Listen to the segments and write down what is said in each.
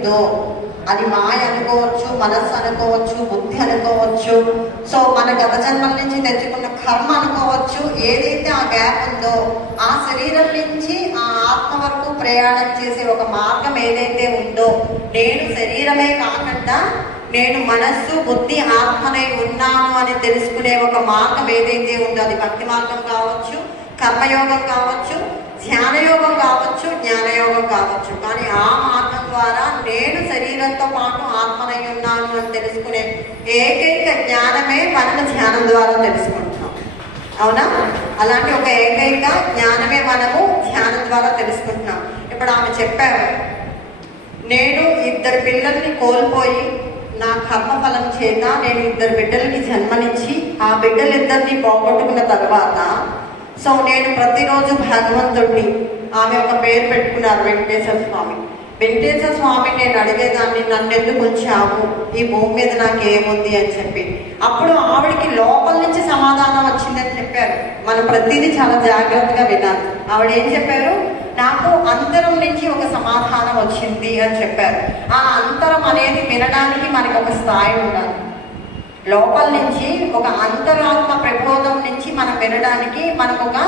ఉందో, అది మాయ అనుకోవచ్చు, మనస్సు అనుకోవచ్చు, బుద్ధి అనుకోవచ్చు, సో మన గత జన్మల నుంచి తెచ్చుకున్న కర్మ అనుకోవచ్చు, ఏదైతే ఆ గ్యాప్ ఉందో ఆ శరీరం నుంచి ఆ ఆత్మ వరకు ప్రయాణం చేసే ఒక మార్గం ఏదైతే ఉందో, నేను శరీరమే కాకుండా నేను మనస్సు బుద్ధి ఆత్మనై ఉన్నాను అని తెలుసుకునే ఒక మార్గం ఏదైతే ఉందో, అది భక్తి మార్గం కావచ్చు, కర్మయోగం కావచ్చు, ధ్యానయోగం కావచ్చు, జ్ఞానయోగం కావచ్చు. కానీ ఆ మార్గం ద్వారా నేను శరీరంతో పాటు ఆత్మనై ఉన్నాను అని తెలుసుకునే ఏకైక జ్ఞానమే మనకు ధ్యానం ద్వారా తెలుసుకుంటున్నాం. అవునా? అలాంటి ఒక ఏకైక జ్ఞానమే మనము ధ్యానం ద్వారా తెలుసుకుంటున్నాం. ఇప్పుడు ఆమె చెప్పారు, నేను 2 పిల్లల్ని కోల్పోయి నా కర్మఫలం చేత నేను 2 బిడ్డలకి జన్మనిచ్చి ఆ బిడ్డలిద్దరిని పోగొట్టుకున్న తర్వాత, సో నేను ప్రతిరోజు భగవంతుడిని, ఆమె ఒక పేరు పెట్టుకున్నారు వెంకటేశ్వర స్వామి. వెంకటేశ్వర స్వామి నేను అడిగేదాన్ని, నన్ను ఎందుకు ఉంచావు ఈ భూమి మీద, నాకు ఏముంది అని చెప్పి. అప్పుడు ఆవిడికి లోపల నుంచి సమాధానం వచ్చిందని చెప్పారు. మనం ప్రతిదీ చాలా జాగ్రత్తగా వినాలి. ఆవిడ ఏం చెప్పారు, నాకు అంతరం నుంచి ఒక సమాధానం వచ్చింది అని చెప్పారు. ఆ అంతరం అనేది వినడానికి మనకి ఒక స్థాయి ఉండాలి. లోపల నుంచి ఒక అంతరాత్మ ప్రబోధం నుంచి మనం వినడానికి మనకు ఒక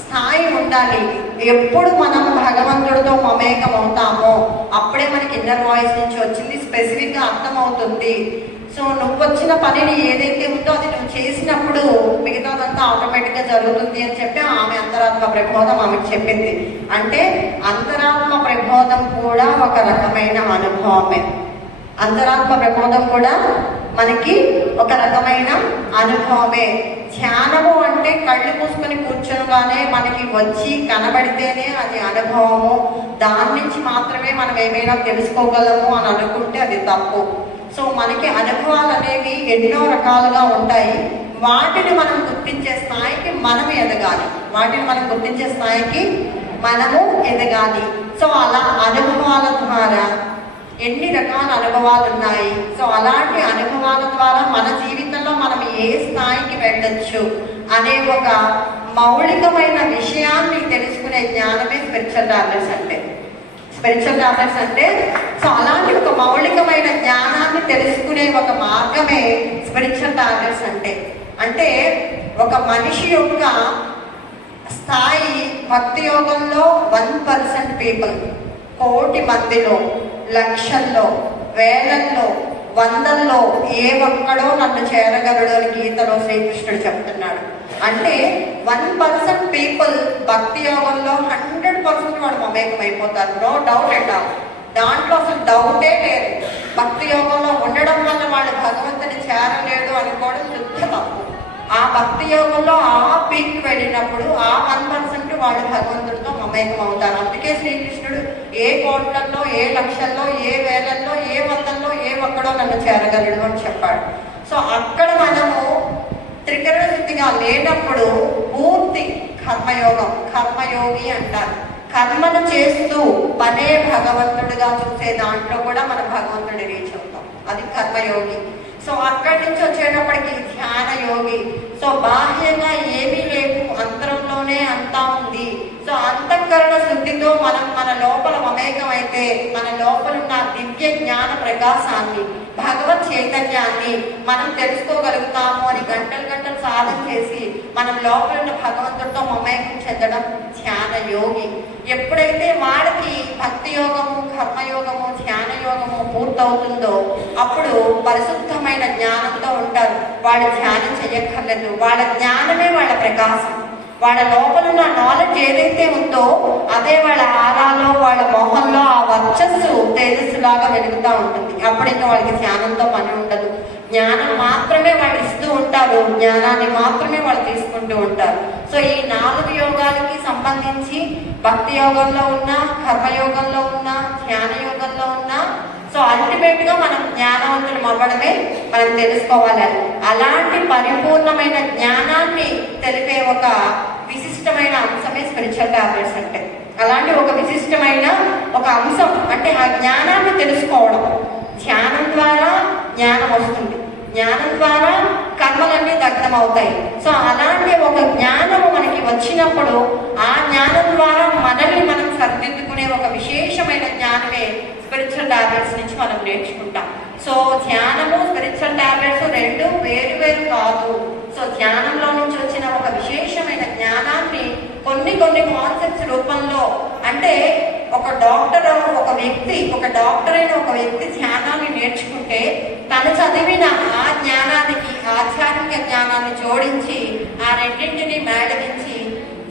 స్థాయి ఉండాలి. ఎప్పుడు మనం భగవంతుడితో మమేకం అవుతామో అప్పుడే మనకి ఇన్నర్ వాయిస్ నుంచి వచ్చింది స్పెసిఫిక్గా అర్థమవుతుంది. సో నువ్వు వచ్చిన పనిని ఏదైతే ఉందో అది నువ్వు చేసినప్పుడు మిగతాదంతా ఆటోమేటిక్గా జరుగుతుంది అని చెప్పి ఆమె అంతరాత్మ ప్రబోధం ఆమెకు చెప్పింది. అంటే అంతరాత్మ ప్రబోధం కూడా ఒక రకమైన అనుభవమే. అంతరాత్మ ప్రబోధం కూడా మనకి ఒక రకమైన అనుభవమే. ధ్యానము అంటే కళ్ళు మూసుకొని కూర్చోగానే మనకి వచ్చి కనబడితేనే అది అనుభవము, దాని నుంచి మాత్రమే మనం ఏమైనా తెలుసుకోగలము అని అనుకుంటే అది తప్పు. సో మనకి అనుభవాలు అనేవి ఎన్నో రకాలుగా ఉంటాయి. వాటిని మనం గుర్తించే స్థాయికి మనం ఎదగాలి. మనము ఎదగాలి. సో అలా అనుభవాల ద్వారా ఎన్ని రకాల అనుభవాలు ఉన్నాయి. సో అలాంటి అనుభవాల ద్వారా మన జీవితంలో మనం ఏ స్థాయికి వెళ్ళొచ్చు అనే ఒక మౌలికమైన విషయాన్ని తెలుసుకునే జ్ఞానమే స్పిరిచువల్ ట్రావెలర్స్ అంటే. సో అలాంటి ఒక మౌలికమైన జ్ఞానాన్ని తెలుసుకునే ఒక మార్గమే స్పిరిచువల్ ట్రావెలర్స్ అంటే ఒక మనిషి యొక్క స్థాయి భక్తి యోగంలో 1% పీపుల్, కోటి మందిలో, లక్షల్లో, వేలల్లో, వందల్లో ఏ ఒక్కడో నన్ను చేరగలడు అని గీతలో శ్రీకృష్ణుడు చెప్తున్నాడు. అంటే 1% పీపుల్ భక్తి యోగంలో 100% వాడు మమేకం అయిపోతారు. No doubt at all. దాంట్లో అసలు డౌటే లేదు. భక్తి యోగంలో ఉండడం వల్ల వాళ్ళు భగవంతుని చేరలేడు అనుకోవడం శుద్ధ తప్పు. ఆ భక్తి యోగంలో ఆ పీక్ వెళ్ళినప్పుడు ఆ 1% వాళ్ళు భగవంతుడితో మమేకం అవుతారు. అందుకే శ్రీకృష్ణుడు ఏ కోట్లల్లో, ఏ లక్షల్లో, ఏ వేలల్లో, ఏ వందల్లో ఏ ఒక్కడో నన్ను చేరగలడు అని చెప్పాడు. సో అక్కడ మనము త్రికరణ శుద్ధిగా లేనప్పుడు పూర్తి కర్మయోగి అంటారు. కర్మను చేస్తూ పనే భగవంతుడిగా చూసే దాంట్లో కూడా మనం భగవంతుడి రీచ్ అవుతాం. అది కర్మయోగి. సో అక్కడి నుంచి వచ్చేటప్పటికి ధ్యాన యోగి. సో బాహ్యంగా ఏమీ లేవు, అంతరంలోనే అంతా ఉంది. సో అంతఃకరణ శుద్ధితో మనం మన లోపల మమేకం అయితే మన లోపల ఉన్న దివ్య జ్ఞాన ప్రకాశాన్ని, భగవత్ చైతన్యాన్ని మనం తెలుసుకోగలుగుతాము అని గంటలు సాధన చేసి మనం లోపల ఉన్న భగవంతుడితో మమేకం చెందడం ధ్యాన యోగి. ఎప్పుడైతే వాడికి భక్తి యోగము, కర్మయోగము, ధ్యాన యోగము పూర్తవుతుందో అప్పుడు పరిశుద్ధమైన జ్ఞానంతో ఉంటారు. వాళ్ళు ధ్యానం చెయ్యక్కర్లేదు. వాళ్ళ జ్ఞానమే వాళ్ళ ప్రకాశం. వాళ్ళ లోపల ఉన్న నాలెడ్జ్ ఏదైతే ఉందో అదే వాళ్ళ ఆరాలో, వాళ్ళ మొహంలో ఆ వర్చస్సు తేజస్సులాగా వెలుగుతూ ఉంటుంది. అప్పుడు ఇంకా వాళ్ళకి ధ్యానంతో పని ఉండదు. జ్ఞానం మాత్రమే వాళ్ళు ఇస్తూ ఉంటారు, జ్ఞానాన్ని మాత్రమే వాళ్ళు తీసుకుంటూ ఉంటారు. సో ఈ 4 యోగాలకి సంబంధించి భక్తి యోగంలో ఉన్న, కర్మయోగంలో ఉన్న, ధ్యాన యోగంలో ఉన్న, సో అల్టిమేట్గా మనం జ్ఞానవంతులం అవ్వడమే మనం తెలుసుకోవాలి. అలాంటి పరిపూర్ణమైన జ్ఞానాన్ని తెలిపే ఒక విశిష్టమైన అంశమే స్పిరిచువల్ ట్రావెలర్స్ అంటే. అలాంటి ఒక విశిష్టమైన ఒక అంశం అంటే ఆ జ్ఞానాన్ని తెలుసుకోవడం. ధ్యానం ద్వారా జ్ఞానం వస్తుంది, జ్ఞానం ద్వారా కర్మలన్నీ దగ్ధం అవుతాయి. సో అలాంటి ఒక జ్ఞానము మనకి వచ్చినప్పుడు ఆ జ్ఞానం ద్వారా మనల్ని మనం సరిదిద్దుకునే ఒక విశేషమైన జ్ఞానమే స్పిరిచువల్ టాబ్లెట్స్ నుంచి మనం నేర్చుకుంటాం. సో ధ్యానము స్పిరిచువల్ టాబ్లెట్స్ రెండు వేరు వేరు కాదు. సో ధ్యానంలో నుంచి వచ్చిన ఒక విశేషమైన జ్ఞానాన్ని కొన్ని కాన్సెప్ట్స్ రూపంలో, అంటే ఒక డాక్టర్ అయిన ఒక వ్యక్తి ధ్యానాన్ని నేర్చుకుంటే తను చదివిన ఆ జ్ఞానానికి ఆధ్యాత్మిక జ్ఞానాన్ని జోడించి ఆ రెండింటిని మేళవించి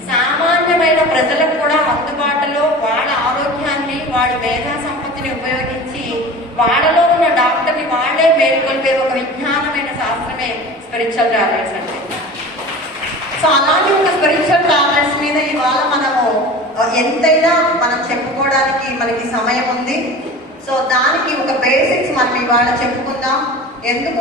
సామాన్యమైన ప్రజలకు కూడా అందుబాటులో వాళ్ళ ఆరోగ్యాన్ని, వాళ్ళ మేధా సంపత్తిని ఉపయోగించి వాళ్ళలో ఉన్న డాక్టర్ని వాళ్ళే మేల్కొల్పే ఒక విజ్ఞానమైన శాస్త్రమే స్పిరిచువల్ టాబ్లెట్స్ అంటే. సో అలాంటి ఒక స్పిరిచువల్ టాబ్లెట్స్ మీద ఇవాళ మనము ఎంతైనా మనం చెప్పుకోవడానికి మనకి సమయం ఉంది. సో దానికి ఒక బేసిక్స్ మనం ఇవాళ చెప్పుకుందాం. ఎందుకు